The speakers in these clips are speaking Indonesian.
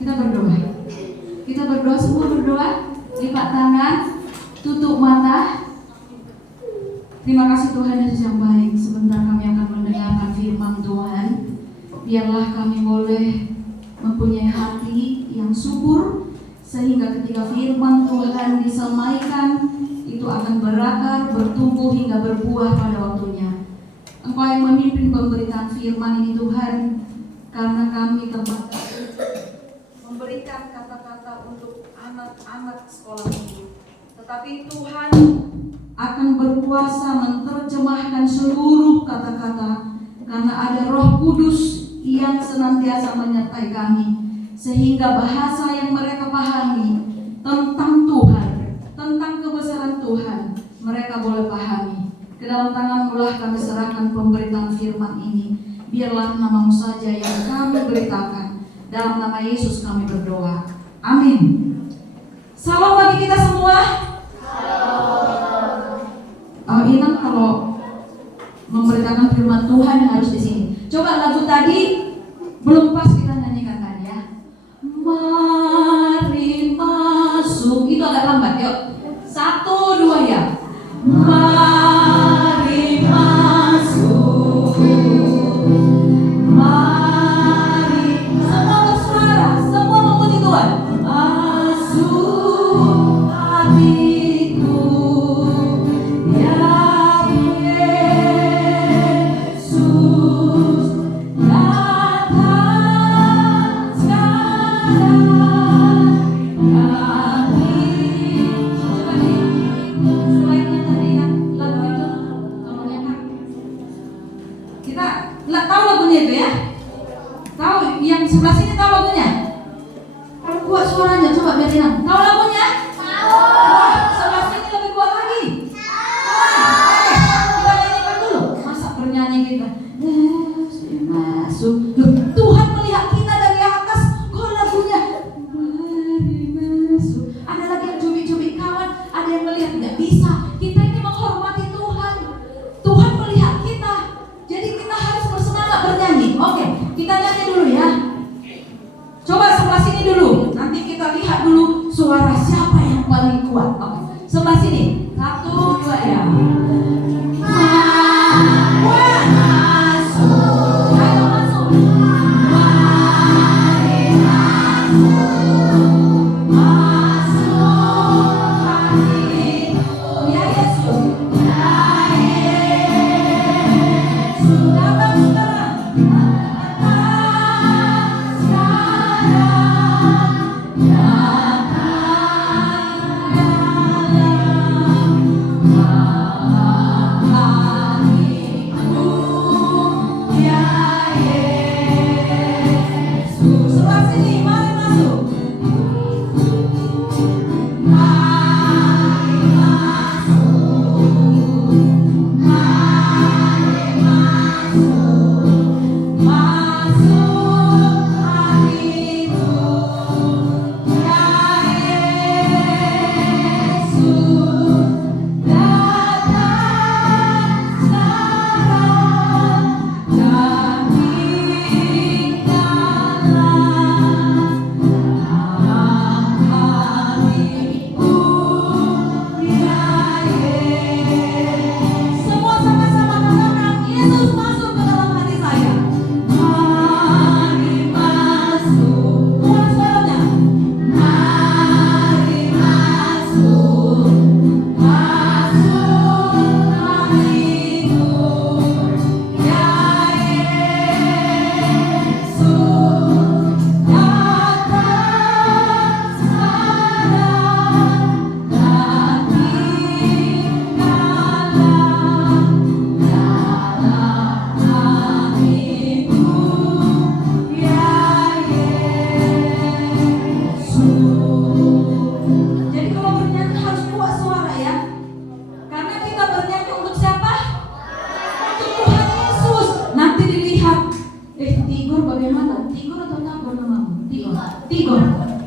Kita berdoa. Kita berdoa, semua berdoa. Lipat tangan, tutup mata. Terima kasih Tuhan Yesus yang baik. Sebentar kami akan mendengarkan firman Tuhan. Biarlah kami boleh mempunyai hati yang subur, sehingga ketika firman Tuhan disampaikan, itu akan berakar, bertumbuh hingga berbuah pada waktunya. Engkau yang memimpin pemberitaan firman ini Tuhan, karena kami terbatas memberikan kata-kata untuk anak-anak sekolah minggu. Tetapi Tuhan akan berkuasa menerjemahkan seluruh kata-kata, karena ada Roh Kudus yang senantiasa menyertai kami, sehingga bahasa yang mereka pahami tentang Tuhan, tentang kebesaran Tuhan, mereka boleh pahami. Ke dalam tangan-Mu kami serahkan pemberitaan firman ini. Biarlah nama-Mu saja yang kami beritakan. Dalam nama Yesus kami berdoa. Amin. Salam bagi kita semua. Inang kalau memberitakan firman Tuhan harus di sini. Coba lagu tadi belum pas kita nyanyikan tadi ya. Mari masuk, itu agak lambat, yuk. 1, 2 ya. Mari masuk. Mari, semua bersuara, semua memuji Tuhan. Masuk hatiku. Sebelah sini tahu lagunya? Kuat suaranya, coba biar Inang. Tahu lagunya? Tahu. Sebelah sini lebih kuat lagi. Oke, kita nyanyikan dulu. Masa bernyanyi kita masuk. Loh, Tuhan melihat kita dari atas. Kok lagunya mari masuk? Ada lagi yang cubit-cubit kawan, ada yang melihat nggak bisa. Kita ini menghormati Tuhan. Tuhan melihat kita. Jadi kita harus bersemangat bernyanyi. Oke, kita nyanyi dulu ya. Coba sebelah sini dulu, nanti kita lihat dulu suara siapa yang paling kuat. Oke, sebelah sini, 1, 2 ya. Masuk, ayo masuk. Mari masuk, masuk hatiku. Ya Yesus, ya Yesus, datang sekarang.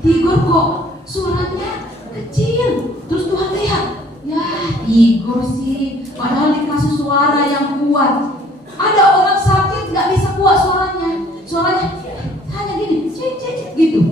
Tigor kok suaranya kecil. Terus Tuhan lihat, ya Tigor sih, padahal dikasih suara yang kuat. Ada orang sakit nggak bisa kuat suaranya hanya gini, cik gitu.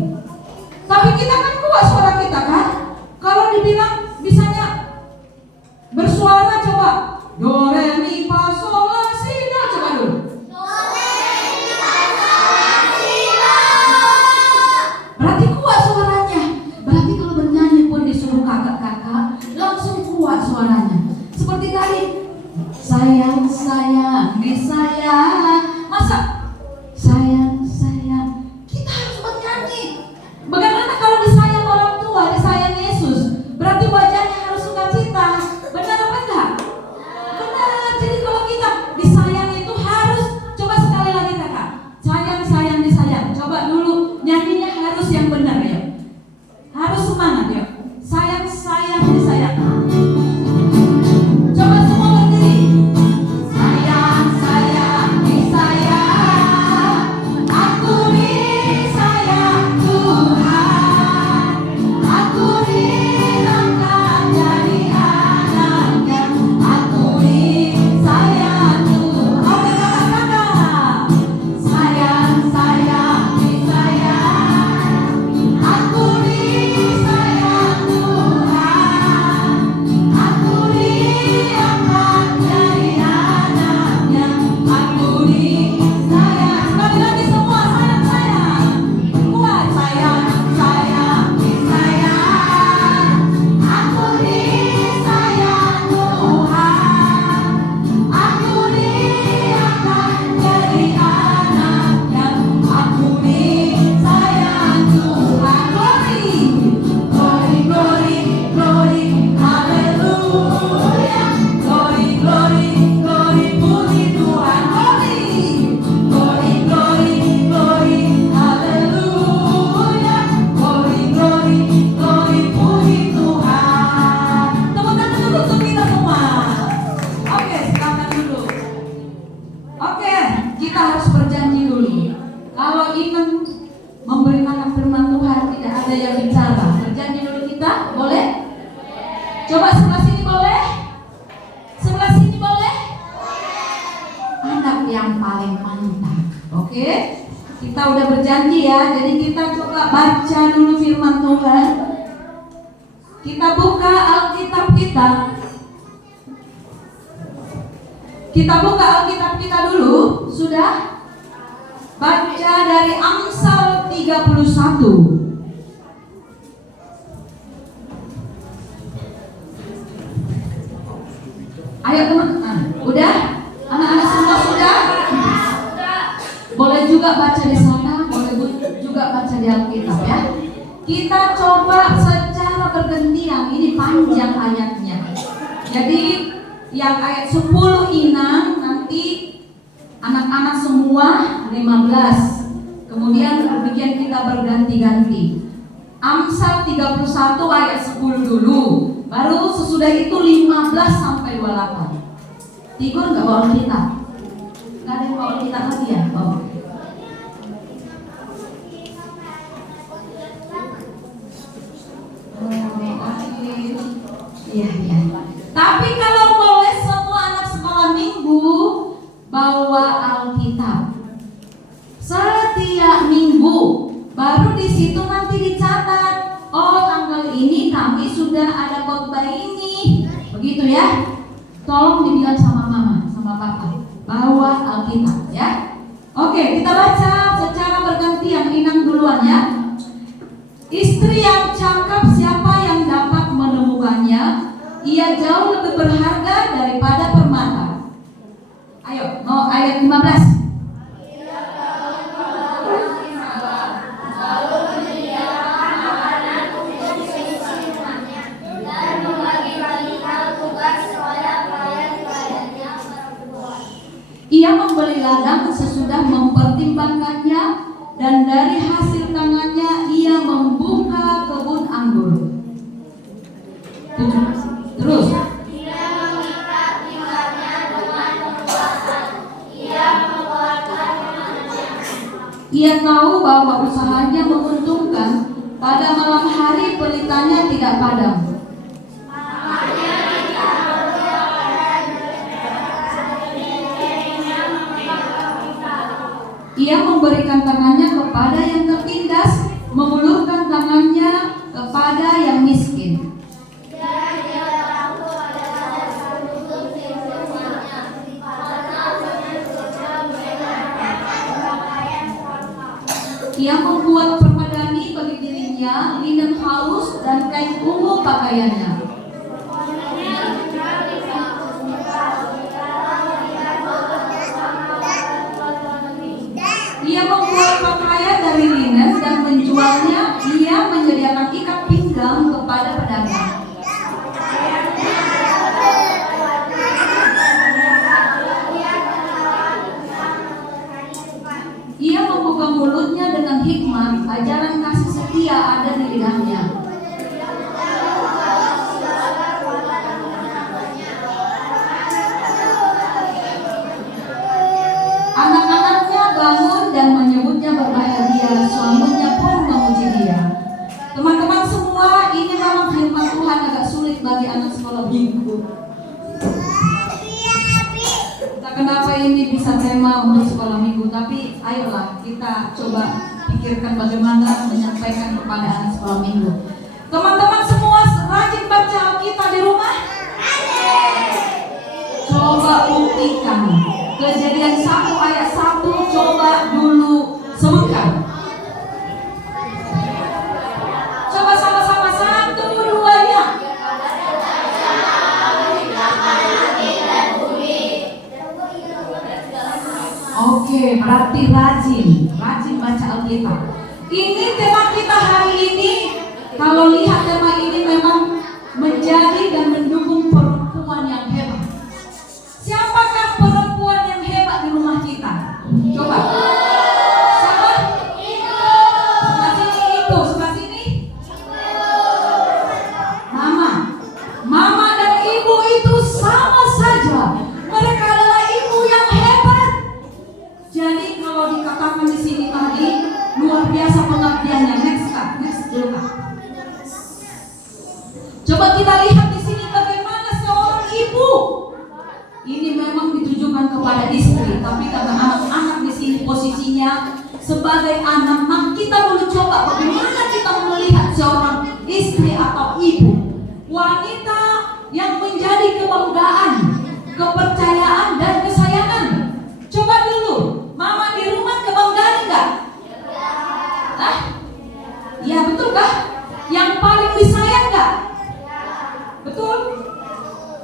kita harus berjanji dulu. Kalau ingin memberikan firman Tuhan tidak ada yang bicara, berjanji dulu kita, boleh? Coba sebelah sini boleh? Sebelah sini boleh? Anak yang paling mantap. Oke? Kita udah berjanji ya. Jadi kita coba baca dulu firman Tuhan. Kita buka Alkitab kita. Kita buka Alkitab kita dulu. Sudah? Baca dari Amsal 31. Ayo teman, udah? Anak-anak semua sudah? Boleh juga baca di sana, boleh juga baca di Alkitab ya. Kita coba secara bergantian, ini panjang ayatnya. Jadi yang ayat 10 inang, nanti anak-anak semua 15. Kemudian demikian kita berganti-ganti. Amsal 31 ayat 10 dulu. Baru sesudah itu 15 sampai 28. Tigor nggak bawa Alkitab? Nggak ada yang bawa Alkitab lagi ya? Oh. Iya. Tapi kalau boleh semua anak sekolah minggu bawa Alkitab setiap minggu. Baru di situ nanti dicatat. Oh, tanggal ini kami sudah ada khotbah ini. Begitu ya. Tolong dibilang sama mama, sama papa, bawa Alkitab ya. Oke, kita baca secara bergantian. Inang duluan ya. Istri yang cakap siapa yang dapat menemukannya? Ia jauh lebih berharga daripada permata. Ayo, mau ayat 15. Ia membeli ladang sesudah mempertimbangkannya, dan dari hasil tangannya ia membuka kebun anggur. Terus. Ia mengikat pinggangnya dengan kekuatan. Ia mengeluarkan tangannya. Ia tahu bahwa usahanya menguntungkan. Pada malam hari pelitanya tidak padam. Ia memberikan tangannya kepada yang tertindas, mengulurkan tangannya kepada yang miskin. Ia membuat permadani bagi dirinya, linen halus dan kain ungu pakaiannya. Ia membuat pakaian dari linen dan menjualnya. Ia menyediakan ikat pinggang kepada pedagang. Ia membuka mulutnya dengan hikmat. Ajaran kasih setia ada di lidahnya. Anak-anaknya bangun dan menyebutnya berbahagia, suaminya pun memuji dia. Teman-teman semua, ini memang firman Tuhan agak sulit bagi anak sekolah minggu. Tak kenapa ini bisa tema untuk sekolah minggu, tapi ayolah kita coba pikirkan bagaimana menyampaikan kepada anak sekolah minggu. Teman-teman semua rajin baca Alkitab di rumah? Coba buktikan. Kejadian 1 ayat 1 coba dulu sebutkan. Coba sama-sama 1, 2 ya. Oke, berarti rajin baca Alkitab. Ini tema kita hari ini. Kalau lihat tema ini memang menjadi dan mendukung perempuan yang hebat. Siapakah perempuan yang hebat di rumah kita? Coba. Siapa? Sebelah sini ibu, sebelah sini. Mama dan ibu itu sama saja. Mereka adalah ibu yang hebat. luar biasa pengabdiannya. Next Kak, next dulu Kak. Coba kita lihat di sini bagaimana seorang ibu. Ini memang ditujukan kepada istri, tapi karena anak-anak di sini posisinya sebagai anak, kita dulu coba bagaimana kita melihat seorang istri atau ibu, wanita yang menjadi kebanggaan, kepercayaan dan kesayangan. Coba dulu, mama di rumah kebanggaan enggak? Hah? Ya betul kah? Yang paling disayang enggak? Betul?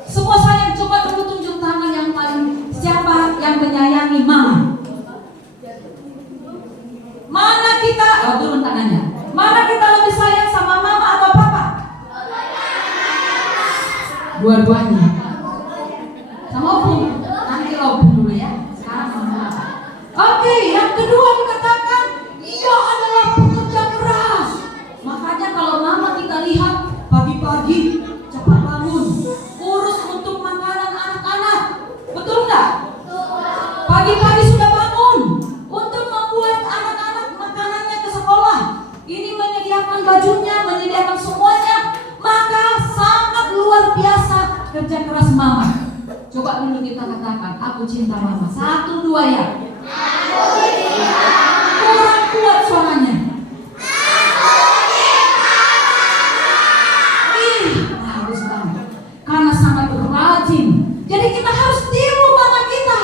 Semua sayang. Coba dulu tunjuk tangan yang paling, siapa yang menyayangi mama? Mana kita? Oh, turun tangannya. Mana kita lebih sayang sama mama atau papa? Dua-duanya. Sama opung. Nanti opung dulu ya. Sekarang mama. Oke, yang kedua dikatakan ia adalah pekerja keras. Makanya kalau mama kita lihat pagi-pagi cepat bangun, urus untuk makanan anak-anak. Betul nggak? Pagi-pagi sudah bangun untuk membuat anak-anak makanannya ke sekolah. Ini menyediakan bajunya, menyediakan semuanya. Maka sangat luar biasa kerja keras mama. Coba dulu kita katakan, aku cinta mama. 1, 2 ya. Kurang kuat suaranya. Bagus banget. Karena sangat rajin. Jadi kita harus tiru mama kita.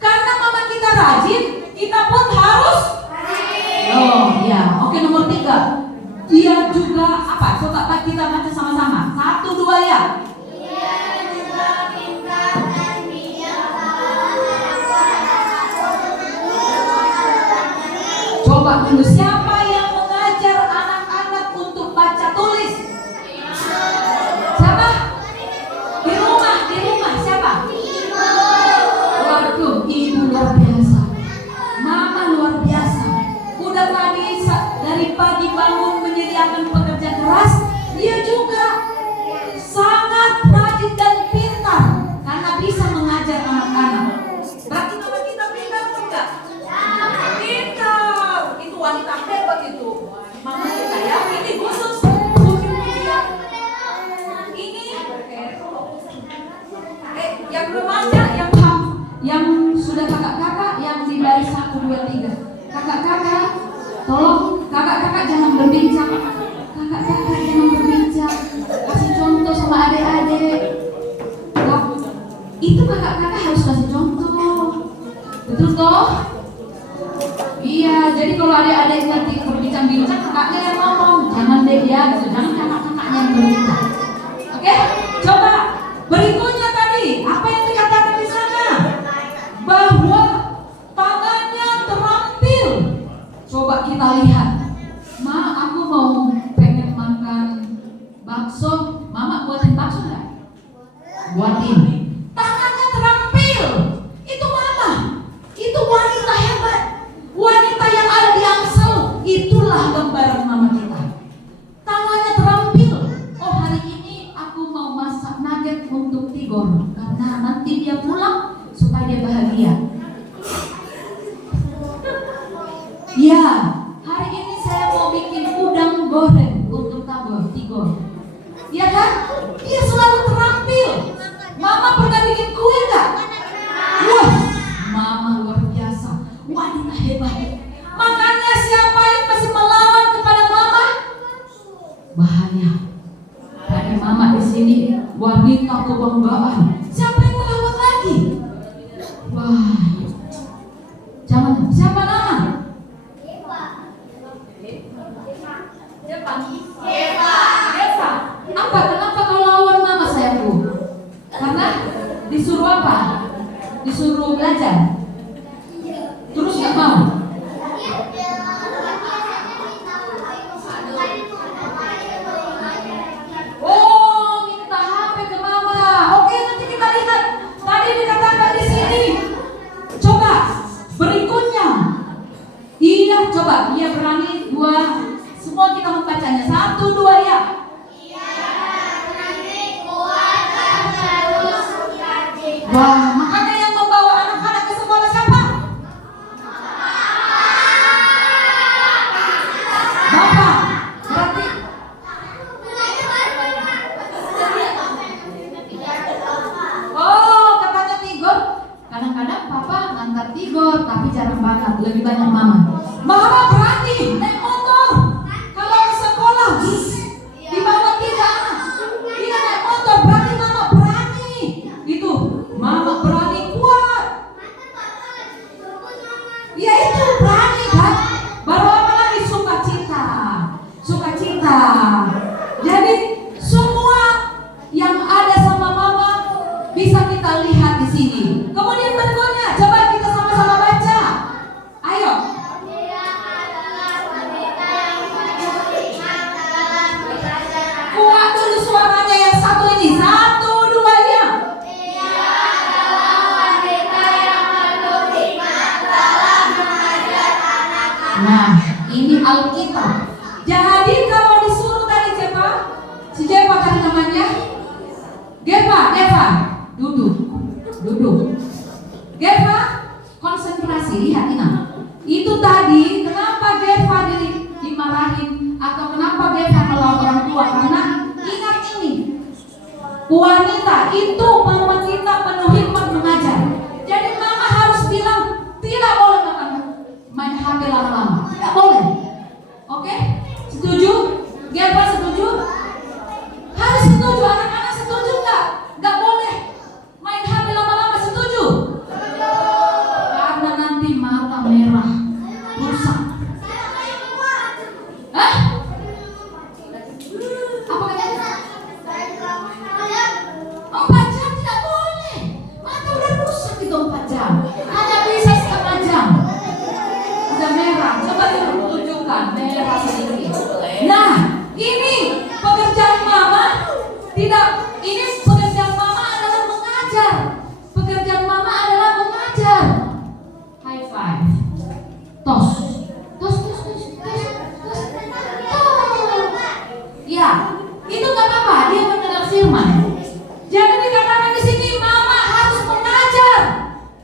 Karena mama kita rajin, kita pun harus. Oh ya, oke, nomor 3. Dia juga apa? Coba kita baca sama-sama. 1, 2 ya. Coba dulu, siapa yang mengajar anak-anak untuk baca tulis? Siapa? Di rumah siapa? Waduh, ibu luar biasa. Mama luar biasa. Udah tadi dari pagi bangun menyediakan pekerja keras. Dia juga sangat rajin dan pintar karena bisa mengajar anak-anak. Berarti mama kita pintar enggak? Pintar. Itu wanita hebat itu. Mama kita ya. Ini khusus dia. Ini yang remaja, yang sudah kakak-kakak yang di baris 1, 2, 3. Kakak-kakak, tolong kakak-kakak jangan berbincang. Kakak-kakak jangan berbincang. Kasih contoh sama adik-adik. Itu kakak-kakak harus kasih contoh. Betul toh? Iya, jadi kalau adik-adik nanti berbincang-bincang, kakaknya yang ngomong. Jangan deh ya, jangan kakak-kakaknya yang berbincang. Oke, coba berikutnya tadi apa yang dikatakan di sana? Bahwa tangannya terampil. Coba kita lihat. Ma, aku mau pengen makan bakso. Mama buatin bakso nggak? Buatin. Tangannya terampil. Itu mama. Itu wanita hebat. Wanita yang ada di Angsel. Itulah gambaran mama kita. Tangannya terampil. Oh, hari ini aku mau masak nugget untuk Tigor karena nanti dia pulang supaya dia bahagia. Ya, hari ini saya mau bikin udang goreng untuk Tigor. Ya kan? Dia selalu terampil. Mama pernah bikin kue nggak? Wah, mama luar biasa. Wanita hebat. Makanya siapa yang masih melawan kepada mama? Bahaya. Karena mama di sini wanita kebanggaan. Siapa yang melawan lagi? Wah, jangan. Siapa nama? Eva. Apa? Kenapa kau lawan mama sayangku? Karena disuruh apa? Disuruh belajar. Terus nggak mau. Oh, minta HP ke mama. Oke, nanti kita lihat. Tadi dikatakan di sini. Coba berikutnya. Iya, coba. Iya, berani 2. Semua kita membacanya. 1, 2 ya. Wah, makanya yang membawa anak-anak ke sekolah siapa? tapi jarang banget, lebih banyak mama. Mama berani naik motor kalau ke sekolah, dibawa 3 anak, dia naik motor, berani mama, berani. Itu mama berani, kuat. Ya itu berani kan. Baru apa lagi? Sukacita. Jadi semua yang ada sama mama bisa kita lihat di sini. Kemudian berikutnya, coba kita sama-sama baca. Ayo. Kuat dulu suaranya yang satu ini. 1, 2 ya. Nah, ini Alkitab. Jadi kalau disuruh tadi siapa? Si Jepa tadi namanya? Geva, duduk. Geva, konsentrasi, lihat ini. Itu tadi kenapa Geva dimarahin atau kenapa Geva melawan orang tua? Karena ingat ini, wanita itu mama kita penuh hikmat mengajar. Jadi mama harus bilang tidak boleh main HP lama-lama, tidak boleh. Oke? Setuju? Geva setuju? Harus setuju, anak-anak setuju nggak? Nggak boleh main HP lama-lama, setuju? Karena nanti mata merah, rusak. Hah? Apa katanya? 4 jam tidak boleh. Mata udah rusak itu 4 jam. Hanya bisa 1/2 jam. Udah merah, coba tunjukkan merah sedikit. Nah, ini pekerjaan mama. Tidak, ini pekerjaan mama adalah mengajar. Pekerjaan mama adalah mengajar. High five. Tos. Ya, itu nggak apa-apa. Dia mendengar firman. Jadi dikatakan di sini mama harus mengajar.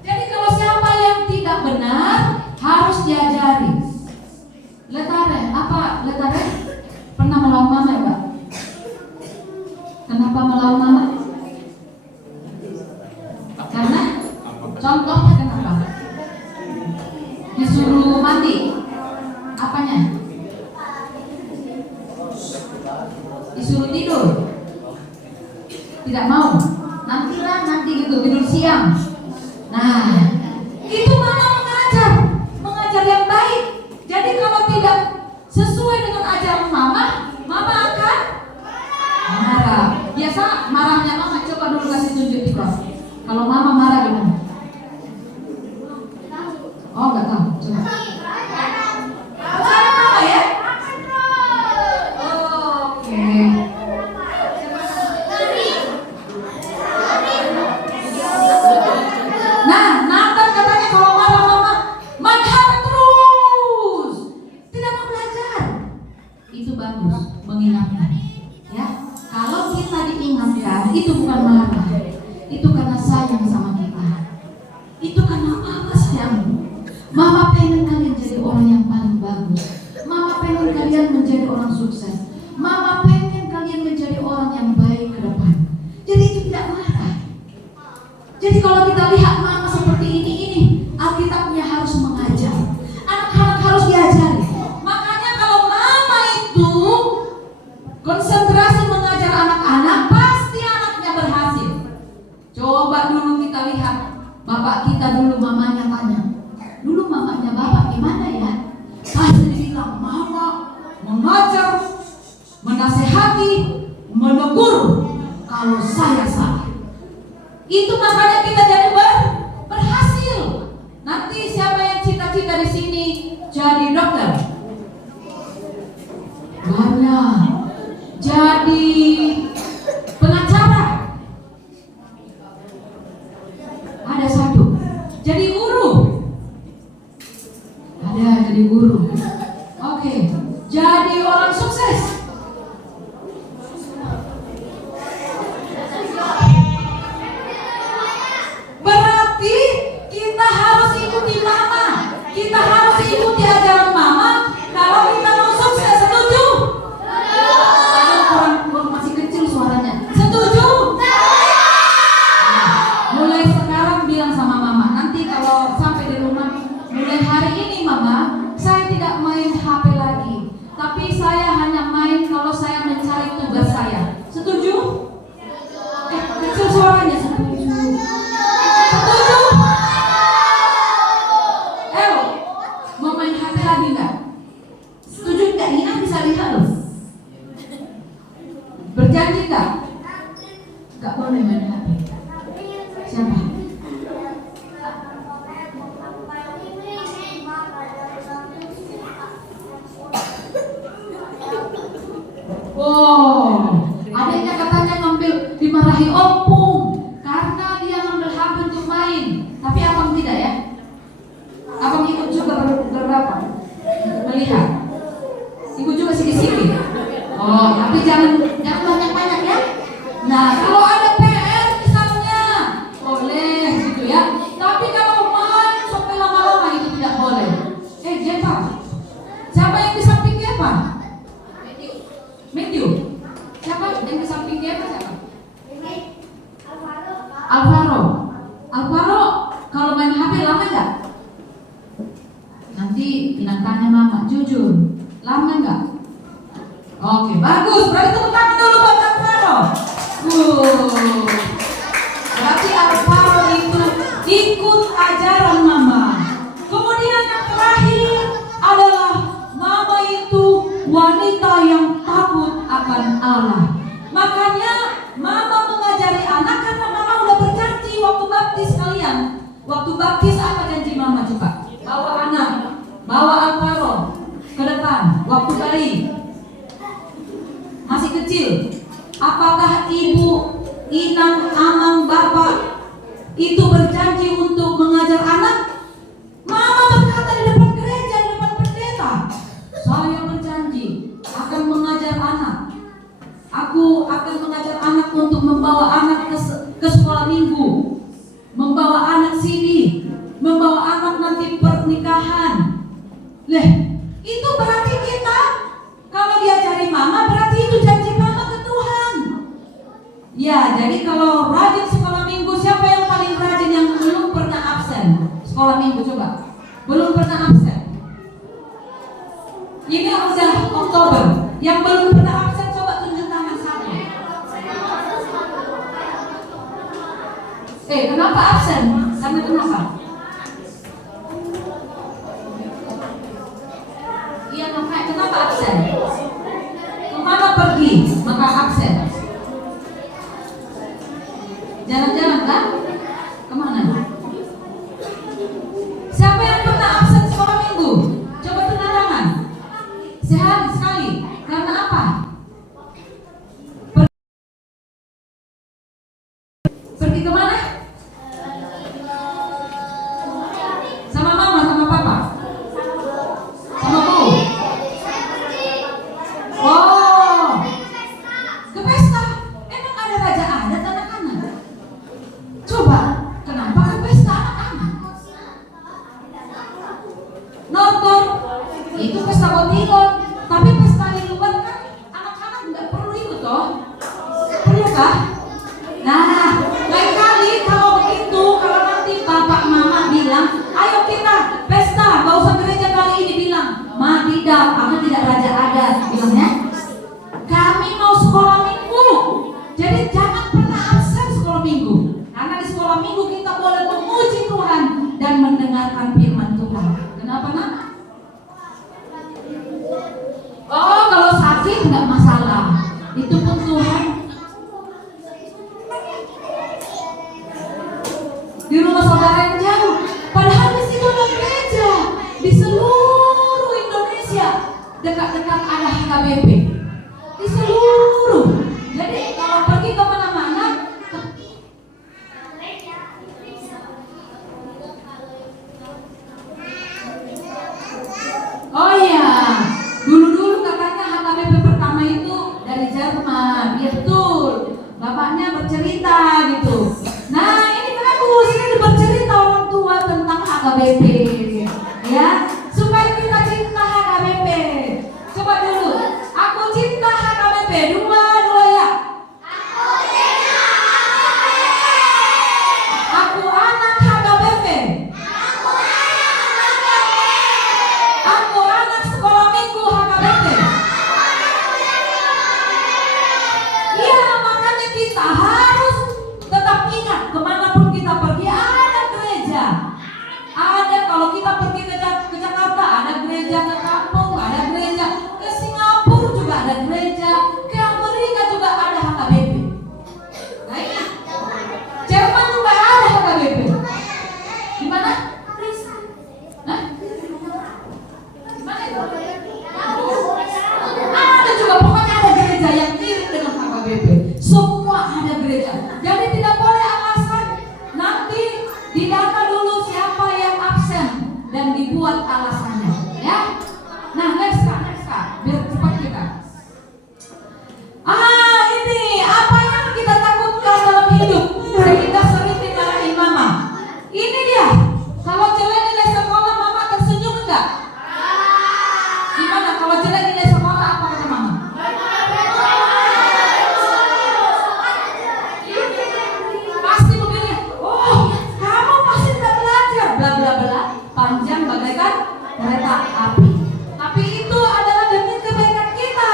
Jadi kalau siapa yang tidak benar harus diajari. Letare? Pernah melawan mama ya, Pak? Kenapa melawan mama? Karena contohnya kenapa? Disuruh mandi. Apanya? Disuruh tidur. Tidak mau. Nanti gitu, tidur siang. Nah, itu mama mengajar yang baik. Jadi kalau tidak sesuai dengan ajaran mama akan marah. Biasa marahnya mama, coba dulu kasih tunjuk di kelas. Kalau mama marah gimana? Oh, nggak tahu. Coba. Bukan mama ya? Oke. Nah, Nathan katanya kalau marah mama main HP terus, tidak mau belajar. Itu bagus, mengingatkan. Ya, kalau kita diingatkan, itu bukan marah, itu karena sayang sama kita. Itu karena apa sayang? Mama pengen kalian jadi orang yang paling bagus. Mama pengen kalian menjadi orang sukses. Mama pengen kalian menjadi orang yang baik ke depan. Jadi itu tidak marah. Jadi kalau kita lihat mama seperti ini Alkitabnya harus mengajar. Anak-anak harus diajari. Makanya kalau mama itu konsentrasi mengajar anak-anak, pasti anaknya berhasil. Coba dulu kita lihat bapak kita dulu, mamanya tanya. Dulu mamanya bapak gimana ya? Pasti bilang mama mengajar, menasehati, menegur kalau saya salah. Itu makanya kita jadi berhasil. Nanti siapa yang cita-cita di sini jadi dokter? Banyak. Jadi pengacara. Ada 1. Jadi guru. Ada jadi guru. Oke. Jadi orang sukses. Berarti kita harus ikuti mama. Kita harus ikuti ajaran mama kalau kita mau sukses. Setuju? Ada orang masih kecil suaranya. Setuju? Nah, mulai sekarang bilang sama mama. Nanti kalau sampai di rumah Siapa yang main HP? Siapa? Oh, adiknya katanya ngambil dimarahi opung karena dia ngambil HP untuk main. Tapi abang tidak ya? Abang ikut juga berapa? Melihat. Ikut juga sedikit-sedikit. Oh, tapi jangan banyak-banyak ya. Nah, kalau ada PR misalnya, boleh gitu ya. Tapi kalau main sampai lama-lama itu tidak boleh. Jepa, siapa yang di samping Jepa? Matthew. Siapa yang di samping Jepa siapa? Alvaro, kalau main HP lama nggak? Nanti bilang tanya mama, jujur, lama nggak? Oke, bagus. Berarti tepuk tangan dulu buat Alvaro. Berarti Alvaro itu ikut ajaran mama. Kemudian yang terakhir adalah mama itu wanita yang takut akan Allah. Makanya mama mengajari anak karena mama udah berjanji waktu baptis kalian. Waktu baptis apa janji mama coba? Bawa anak, bawa Alvaro ke depan waktu bayi. Masih kecil. Apakah ibu, inang, amang, bapak itu berjanji untuk mengajar anak? Mama berkata di depan gereja, di depan pendeta, saya berjanji akan mengajar anak. Aku akan mengajar anak untuk membawa anak ke sekolah minggu, membawa anak sini, membawa anak nanti pernikahan. Itu berarti kita kalau diajari mama berarti itu janji mama ke Tuhan. Ya, jadi kalau rajin sekolah minggu, siapa yang paling rajin yang belum pernah absen? Sekolah minggu coba. Belum pernah absen. Ini udah Oktober. Yang belum pernah absen coba tunjuk tangan satu. Kenapa absen? Karena kenapa? Iya, kenapa absen? Kemana pergi maka absen? Jalan-jalan kan? Kemana? Siapa yang pernah absen sekolah minggu? Coba tanda tangan. Sehari sekali. Karena apa? Pergi kemana? Sama mama, sama papa? Sama bu? Oh, ke pesta. Emang ada raja adat anak-anak? Coba, kenapa ke pesta anak-anak? Nonton, itu pesta botingon. Tapi pesta di luar kan anak-anak nggak perlu ikut toh? Perlu kah? Nah, lain kali kalau begitu, kalau nanti bapak mama bilang, ayo kita pesta, gak usah gereja kali ini, bilang, ma tidak, aku tidak raja adat, bilangnya, kami mau sekolah minggu. Jadi jangan pernah absen sekolah minggu, karena di sekolah minggu kita boleh memuji Tuhan dan mendengarkan firman Tuhan. Kenapa nak? Oh, kalau sakit nggak masalah, itu pun Tuhan. Di rumah saudara yang jauh, padahal di situ ada gereja. Di seluruh Indonesia dekat-dekat ada HKBP. Di seluruh. Jadi kalau pergi kemana-mana, oh iya, dulu-dulu katanya HKBP pertama itu dari Jerman. Iya betul, bapaknya bercerita gitu. Nah, ini bagus, ini bercerita orang tua tentang HKBP, ya, supaya kita cinta HKBP. Coba dulu, aku cinta HKBP, dua ya. Aku anak HKBP. Aku anak sekolah minggu HKBP. Iya, makanya kita harus tetap ingat kemanapun kita pergi ada gereja. Ada, kalau kita pergi ke dibuat alasannya, ya. Nah, next Kak, biar cepat kita. Ini apa yang kita takutkan dalam hidup sehingga sering dimarahi mama. Ini dia. Kalau jelek nilai sekolah, mama tersenyum enggak? Gimana kalau jelek nilai sekolah, apa kata mama? Pasti begini, oh kamu pasti tidak belajar, bla bla bla, panjang bagaikan kereta api. Tapi itu adalah demi kebaikan kita.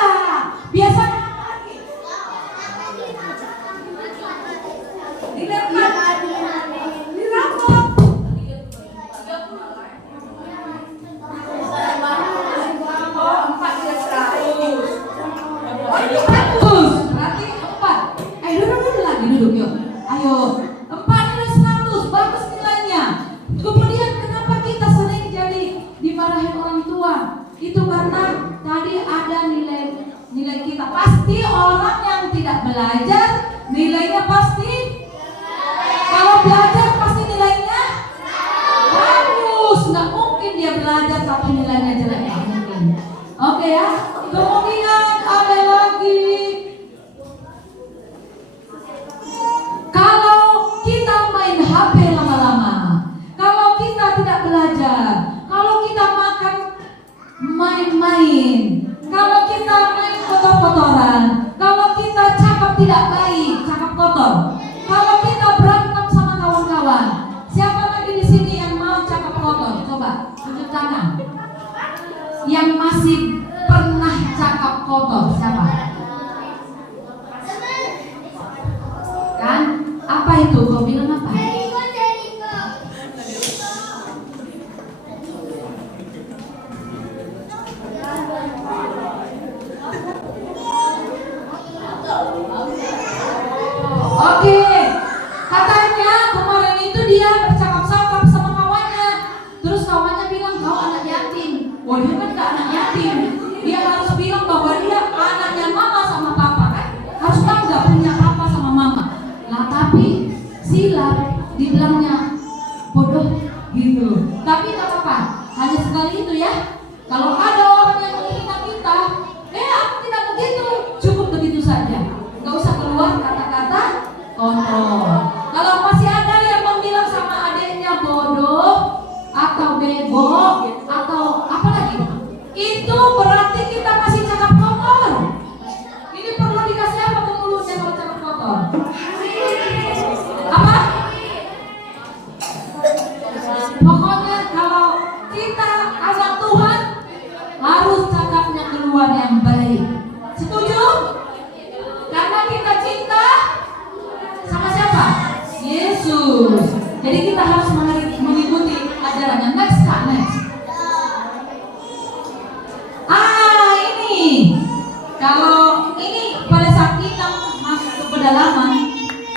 Biasanya berarti 4. Ayo duduk lagi, duduk yuk. Ayo, 4 nilai 100, bagus nilainya. Kemudian kenapa kita sering jadi dimarahin orang tua? Itu karena tadi ada nilai kita. Pasti orang yang tidak belajar nilainya pasti. Kalau belajar pasti nilainya bagus. Nggak mungkin dia belajar tapi nilainya jelek, nggak mungkin. Oke ya. Kemudian ada lagi, kalau kita main HP lama-lama, kalau kita tidak belajar, kalau kita makan main-main, kalau kita main kotor-kotoran, kalau kita cakap tidak baik, cakap kotor, kalau kita berantem sama kawan-kawan. Siapa lagi di sini yang mau cakap kotor? Coba tunjuk tangan. Yang masih pernah cakap kotor, siapa? Kan? Apa itu? Kau bilang apa? Oke, katanya kemarin itu dia bercakap-cakap sama kawannya. Terus kawannya bilang, kau anak yatim. Wah, dia kan gak anak yatim. Dia harus bilang bahwa dia anaknya mama sama papa, kan? Harus bangga punya papa sama mama. Nah tapi silat, dibilangnya bodoh gitu. Tapi gak apa-apa, hanya sekali itu ya. Kalau ada orang yang menghina kita, aku tidak begitu, cukup begitu saja. Gak usah keluar kata-kata kontrol. Kalau masih ada yang membilang sama adiknya bodoh atau bego atau apa lagi, itu berarti kita masih cakap kotor. Ini perlu dikasih apa ke mulutnya kalau cakap kotor? Apa? Pokoknya kalau kita anak Tuhan harus cakapnya keluar yang baik. Setuju? Karena kita cinta sama siapa? Yesus. Jadi kita harus mengikuti ajarannya. Next Kak, next. Ini kalau ini pada saat kita masuk ke pedalaman,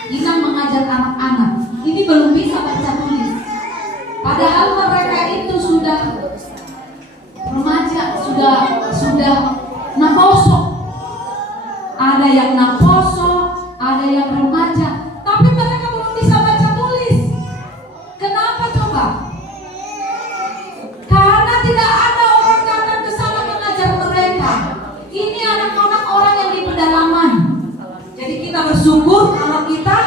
kita mengajar anak-anak. Ini belum bisa baca tulis. Padahal mereka itu sudah remaja, sudah naposo. Ada yang naposo, ada yang remaja, tapi mereka belum bisa baca tulis. Kenapa coba? Karena tidak ada orang datang ke sana mengajar mereka. Ini anak-anak orang yang di pedalaman. Jadi kita bersyukur kalau kita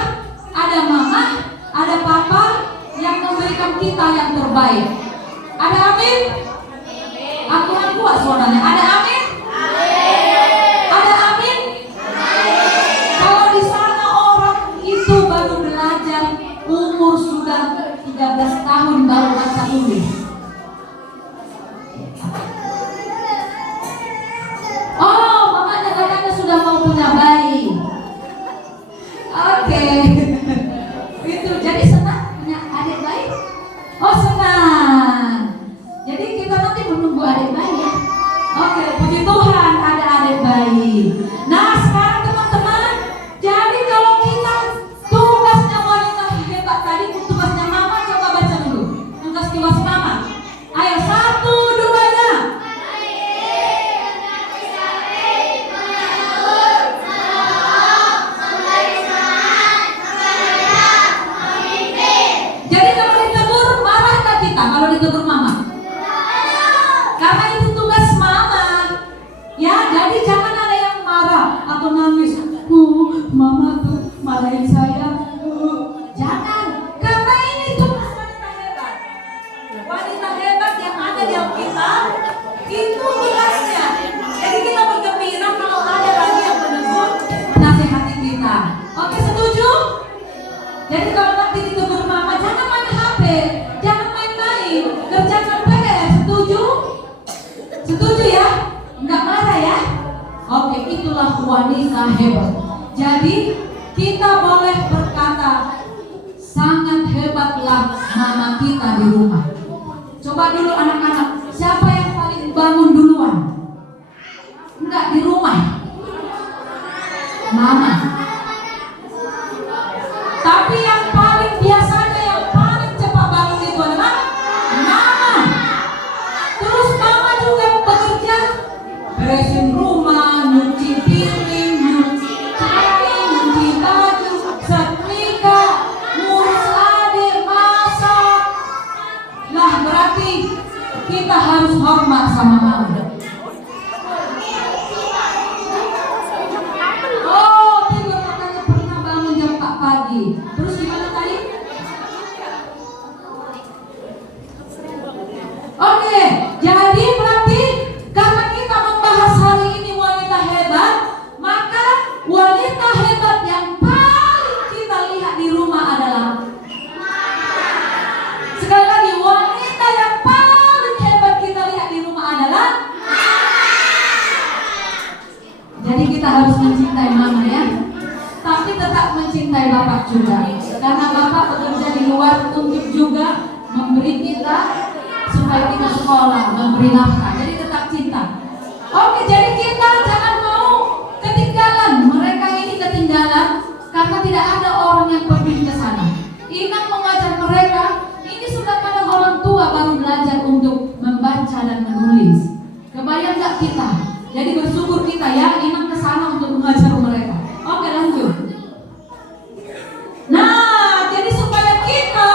ada mama, ada papa yang memberikan kita yang terbaik. Ada amin? Aku kuat suaranya. Ada amin? Ada amin? Kalau di sana orang itu baru belajar, umur sudah 13 tahun baru baca tulis. Oh, mamanya katanya sudah mau punya bayi. Oke. Itu jadi senang punya adik bayi? Oh, senang. Jadi kita nanti menunggu adik bayi ya. Oke, puji Tuhan ada adik bayi. Nah, sekarang teman-teman, jadi kalau kita tugasnya wanita hebat tadi, tugasnya mama, coba baca dulu. Tugas mama. Ayo, 1, 2, ya. Jadi kalau ditegur, marah tak kita kalau ditegur mama? ada diam kita, itu tugasnya. Jadi kita bergembira kalau ada lagi yang menegur nasihati kita. Oke, setuju? Jadi kalau nanti ditegur mama, jangan main HP, jangan main-main, kerjakan PR. Setuju? Setuju ya? Enggak marah ya? Oke, itulah wanita hebat. Jadi kita boleh berkata, sangat hebatlah mama kita di rumah. Coba dulu anak-anak, siapa yang paling bangun duluan? Enggak, di rumah mama. Tapi yang paling biasanya yang paling cepat bangun itu adalah mama. Terus mama juga bekerja, beresin rumah, nyuci piring, nyuci piring, nyuci baju, setrika, ngurus adik, masak. Lah berarti kita harus hormat sama mama. Oh, tidur katanya pernah bangun jam 4 pagi. Terus gimana tadi? Oke, jadi berarti karena kita membahas hari ini wanita hebat, maka wanita hebat yang paling kita lihat di rumah adalah, sekali lagi, wanita yang paling hebat kita lihat di rumah adalah. Jadi kita harus mencintai mama ya, tapi tetap mencintai bapak juga, karena bapak bekerja di luar untuk juga memberi kita supaya kita sekolah, memberi nafkah. Jadi tetap cinta. Oke, jadi kita jangan mau ketinggalan. Mereka ini ketinggalan karena tidak ada orang yang pergi ke sana. Ingat mengajar mereka, ini sudah kadang orang tua baru belajar untuk membaca dan menulis. Kebayang gak kita? Jadi bersyukur kita ya, Iman ke sana untuk mengajar mereka. Oke, lanjut. Nah, jadi supaya kita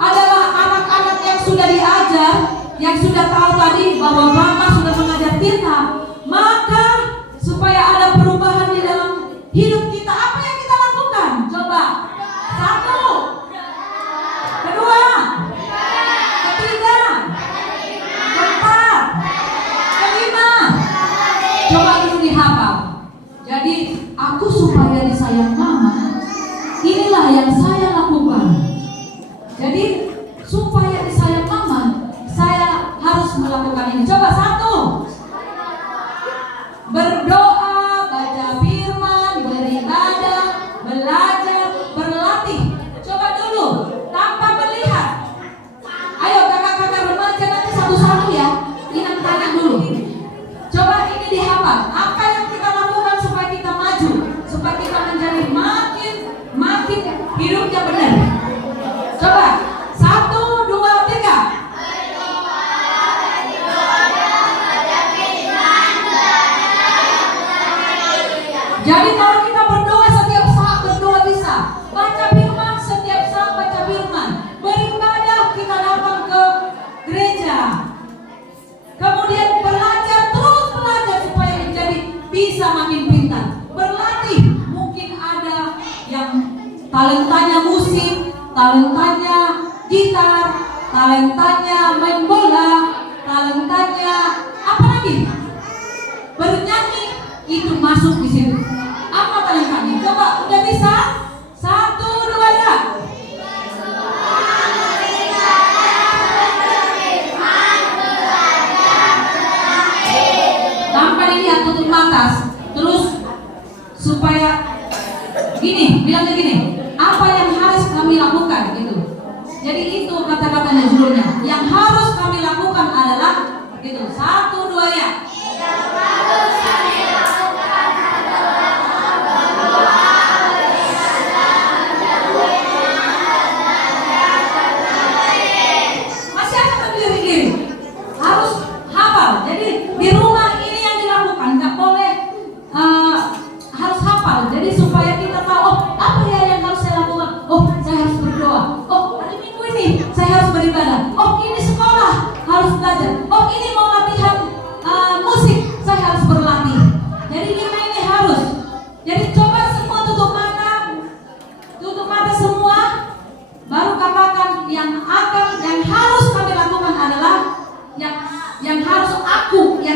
adalah anak-anak yang sudah diajar, yang sudah tahu tadi bahwa Bapak sudah mengajar kita, maka supaya ada perubahan di dalam hidup kita, apa yang kita lakukan? Coba. 1, 2, 3, 4, 5. Coba dulu dihafal. Jadi aku supaya disayang mama, inilah yang saya lakukan. Jadi supaya disayang mama, saya harus melakukan ini. Coba 1, berdoa, baca firman, beribadah, belajar, berlatih. Coba dulu, tanpa melihat. Ayo kakak-kakak remaja nanti satu-satu ya. Inang tanya dulu. Coba ini dihafal. Apa yang kita lakukan supaya kita maju, supaya kita menjadi makin hidupnya benar. Coba 1, 2, 3. Jadi kalau kita berdoa setiap saat, berdoa bisa. Baca firman setiap saat, baca firman. Beribadah, kita datang ke gereja. Kemudian belajar, terus belajar supaya menjadi bisa makin pintar. Berlatih, mungkin ada yang talentanya musik, talentanya gitar, talentanya main bola, talentanya apa lagi? Bernyanyi, itu masuk di situ. Apa talentanya? Coba, udah bisa? 1, 2 ya. Tanpa dilihat, tutup mata. Terus supaya gini, bilangnya gini, apa yang harus kami lakukan gitu. Jadi itu kata-katanya judulnya. Yang harus kami lakukan adalah gitu. 1, 2 ya. Masih ada berdiri-diri. Harus hafal. Jadi di rumah ini yang dilakukan, nggak boleh harus hafal. Jadi supaya kita tahu, oh apa ya yang harus saya lakukan. Oh saya harus berdoa. Oh hari Minggu ini saya harus beribadah. Oh ini sekolah harus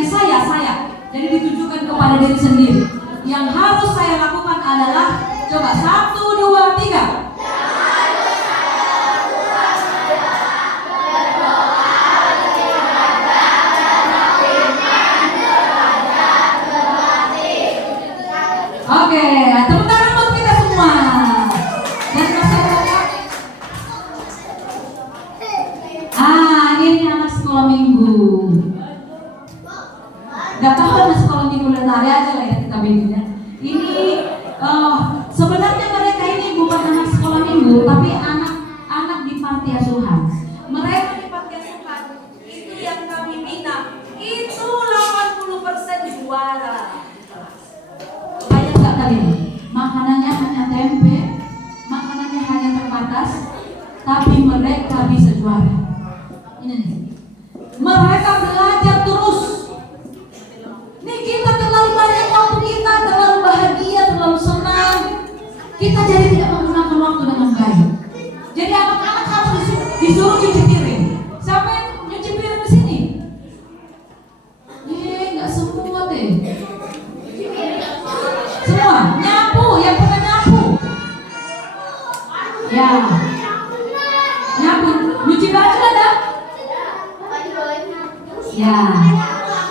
yang saya. Jadi ditujukan kepada diri sendiri. Yang harus saya lakukan adalah, coba 1, 2, 3. Oke, tepuk tangan buat kita semua. Dan masyarakat. Ini anak sekolah minggu. Gak tahu anak sekolah minggu, lihat hari aja lah ya kita bikinnya. Ini sebenarnya mereka ini bukan anak sekolah minggu, tapi anak di panti asuhan. Mereka di panti asuhan itu yang kami bina itu 80% juara. Bayang gak kalian? Makanannya hanya tempe, makanannya hanya terbatas, tapi mereka bisa juara. Ini nih. Mereka belajar terus. Nih kita terlalu banyak waktu kita, terlalu bahagia, terlalu senang. Kita jadi tidak menggunakan waktu dengan baik. Jadi anak-anak harus disuruh cuci piring. Siapa yang nyuci piring di sini? Nggak semua deh. Semua nyapu, yang pernah nyapu. Ya. Nyapu, nyuci baju ada? Ya.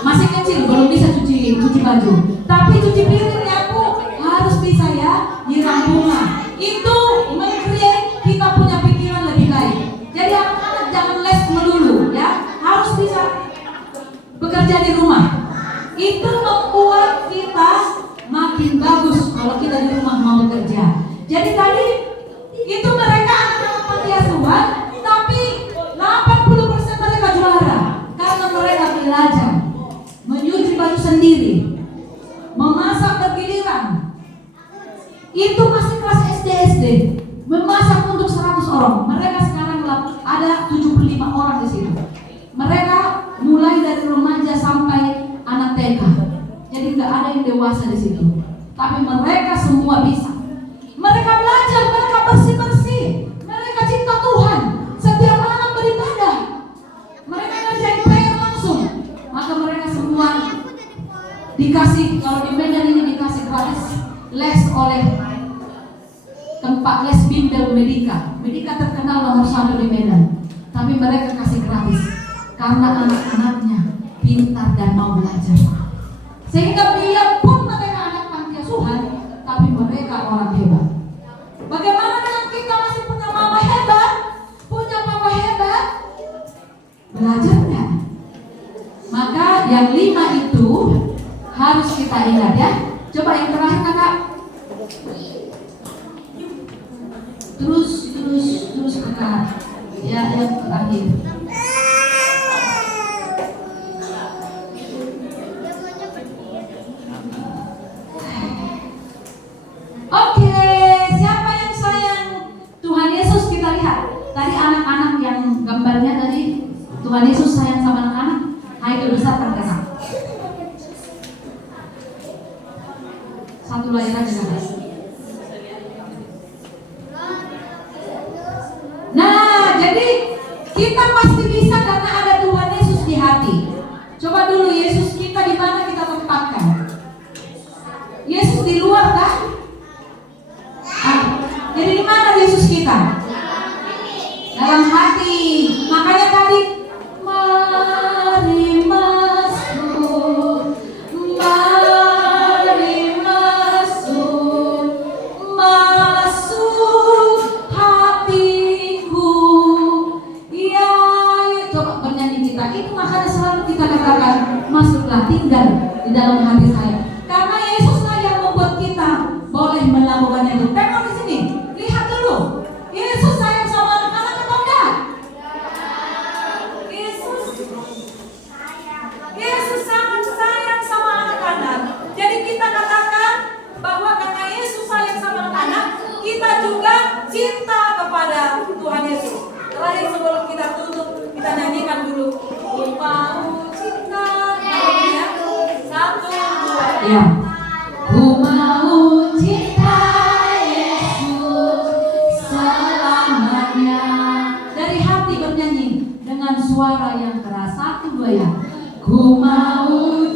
Masih kecil belum bisa cuci baju. Tapi cuci piring, nyapu harus bisa ya. Nyiram bunga. Itu meng-create kita punya pikiran lebih baik. Jadi anak-anak jangan les melulu ya. Harus bisa bekerja di rumah. Itu membuat kita makin bagus kalau kita di rumah mau bekerja. Jadi tadi itu mereka anak-anak panti asuhan, tapi 80% mereka juara karena mereka belajar menyuci baju sendiri, memasak bergiliran. Itu masih kelas SD, memasak untuk 100 orang. Mereka sekarang ada 75 orang di situ. Mereka mulai dari remaja sampai anak TK. Jadi nggak ada yang dewasa di situ. Tapi mereka semua bisa. Mereka belajar, mereka bersih-bersih. Mereka cinta Tuhan. Setiap malam beribadah. Mereka ngerjain prayer langsung. Maka mereka semua dikasih, kalau di Medan ini dikasih gratis les oleh tempat les bimbel Medika. Medika terkenal nomor 1 di Medan. Tapi mereka kasih gratis karena anak-anaknya pintar dan mau belajar. Sehingga biarpun mereka anak panti asuhan, tapi mereka orang hebat. Bagaimana dengan kita masih punya mama hebat, punya papa hebat? Belajar enggak? Maka yang 5 itu harus kita ingat ya. Coba yang terakhir kakak. Terus kakak. Ya yang terakhir. Oke, siapa yang sayang Tuhan Yesus? Kita lihat tadi anak-anak yang gambarnya tadi Tuhan Yesus sayang sama anak-anak. Ayo besarkan kakak. Satu layar aja kakak. Nah, jadi kita pasti bisa karena ada Tuhan Yesus di hati. Coba dulu Yesus kita di mana kita tempatkan? Yesus di luar kan? Jadi di mana Yesus kita? Dalam hati. Makanya tadi mari masuk hatiku. Ya, coba bernyanyi kita. Itu makanya selalu kita katakan masuklah, tinggal di dalam hati saya. Karena Yesuslah yang membuat kita boleh melakukannya itu. Tengok di sini. Lihat dulu. Yesus sayang sama anak-anak atau enggak? Yesus sangat sayang sama anak-anak. Jadi kita katakan bahwa karena Yesus sayang sama anak-anak, kita juga cinta kepada Tuhan Yesus. Terakhir sebelum kita tutup, kita nyanyikan dulu. Ku mau cinta. Ya. 1, 2. Ya. Ku mau cinta Yesus selamanya. Dari hati bernyanyi dengan suara yang keras. 1, 2 ya. Ku mau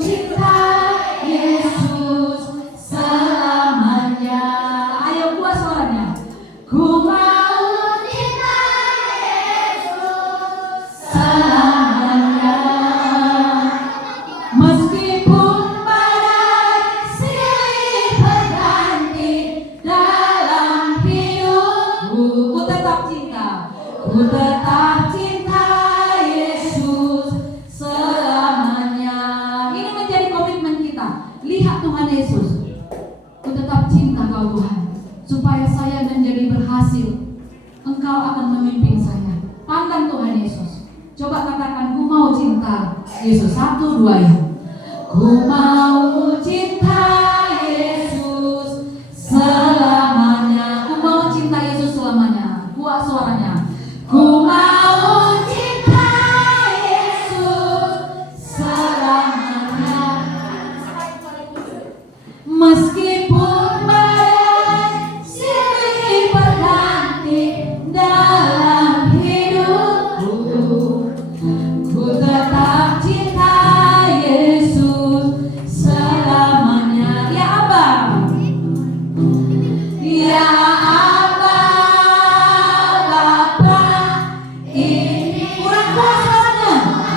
Tuhan Yesus, ku tetap cinta Kau Tuhan, supaya saya menjadi berhasil. Engkau akan memimpin saya. Pandang Tuhan Yesus. Coba katakan, ku mau cinta Yesus. 1, 2 ya. Ku mau cinta Yesus selamanya. Ku mau cinta Yesus selamanya. Kuat suaranya. Ku mau cinta Yesus selamanya. Meskipun badai silih berganti dalam hidupku, ku tetap cinta Yesus selamanya. Ya Aba, ya Aba, Bapa, ini kurang kuat suaranya.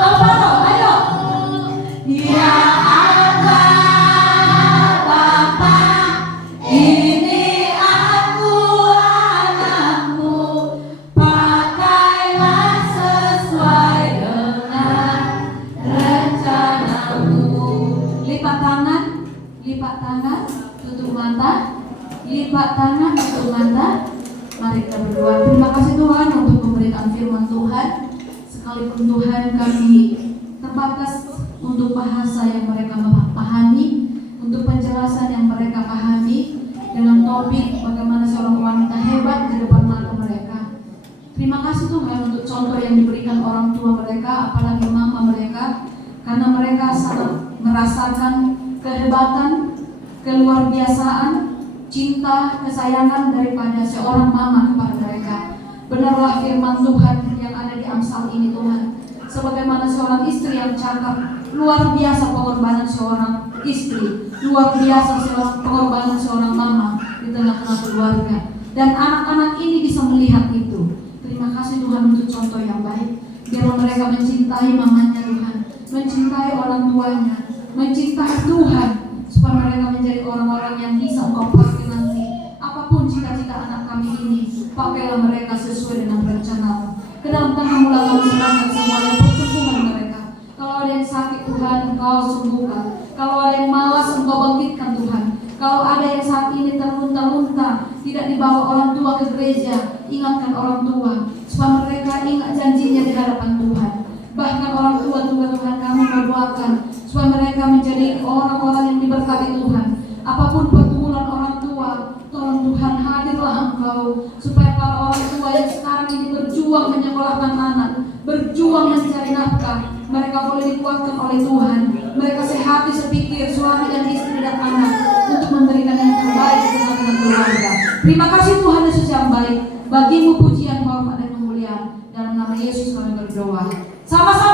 Amparo, ayo. Ya Aba, Bapa, ini aku anakmu, pakailah sesuai dengan rencanamu. Lipat tangan, tutup mata, lipat tangan, tutup mata. Mari kita berdoa. Terima kasih Tuhan untuk pemberitaan firman Tuhan. Sekalipun Tuhan kami terbatas untuk bahasa yang mereka pahami, untuk penjelasan yang mereka pahami, dengan topik bagaimana seorang wanita hebat di depan mata mereka. Terima kasih Tuhan untuk contoh yang diberikan orang tua mereka, apalagi mama mereka, karena mereka sangat merasakan kehebatan, keluarbiasaan, cinta, kesayangan daripada seorang mama kepada mereka. Benarlah firman Tuhan yang ada di Amsal ini Tuhan, sebagaimana seorang istri yang cakap, luar biasa pengorbanan seorang istri, luar biasa pengorbanan seorang mama di tengah-tengah keluarga, dan anak-anak ini bisa melihat itu. Terima kasih Tuhan untuk contoh yang baik. Biarlah mereka mencintai mamanya Tuhan, mencintai orang tuanya, mencintai Tuhan, supaya mereka menjadi orang-orang yang bisa Engkau pakai nanti. Apapun cita-cita anak kami ini, pakailah mereka sesuai dengan rencana-Mu. Ke dalam tangan-Mu lah kami serahkan semuanya pertumbuhan mereka. Kalau ada yang sakit Tuhan, Engkau sembuhkan. Kalau ada yang malas, Engkau bangkitkan Tuhan. Kalau ada yang saat ini terlunta-lunta, tidak dibawa orang tua ke gereja, ingatkan orang tua, supaya mereka ingat janjinya di hadapan Tuhan. Bahkan orang tua juga Tuhan, kami berdoakan supaya mereka menjadi orang-orang yang diberkati Tuhan. Apapun pergumulan orang tua, tolong Tuhan hadirlah Engkau, supaya para orang tua yang sekarang ini berjuang menyekolahkan anak, berjuang mencari nafkah, mereka boleh dikuatkan oleh Tuhan. Mereka sehati sepikir, suami dan istri dan anak, untuk memberikan yang terbaik di tengah-tengah keluarga. Terima kasih Tuhan Yesus yang baik. Bagimu pujian, hormat dan kemuliaan. Dalam nama Yesus kami berdoa. Sama-sama.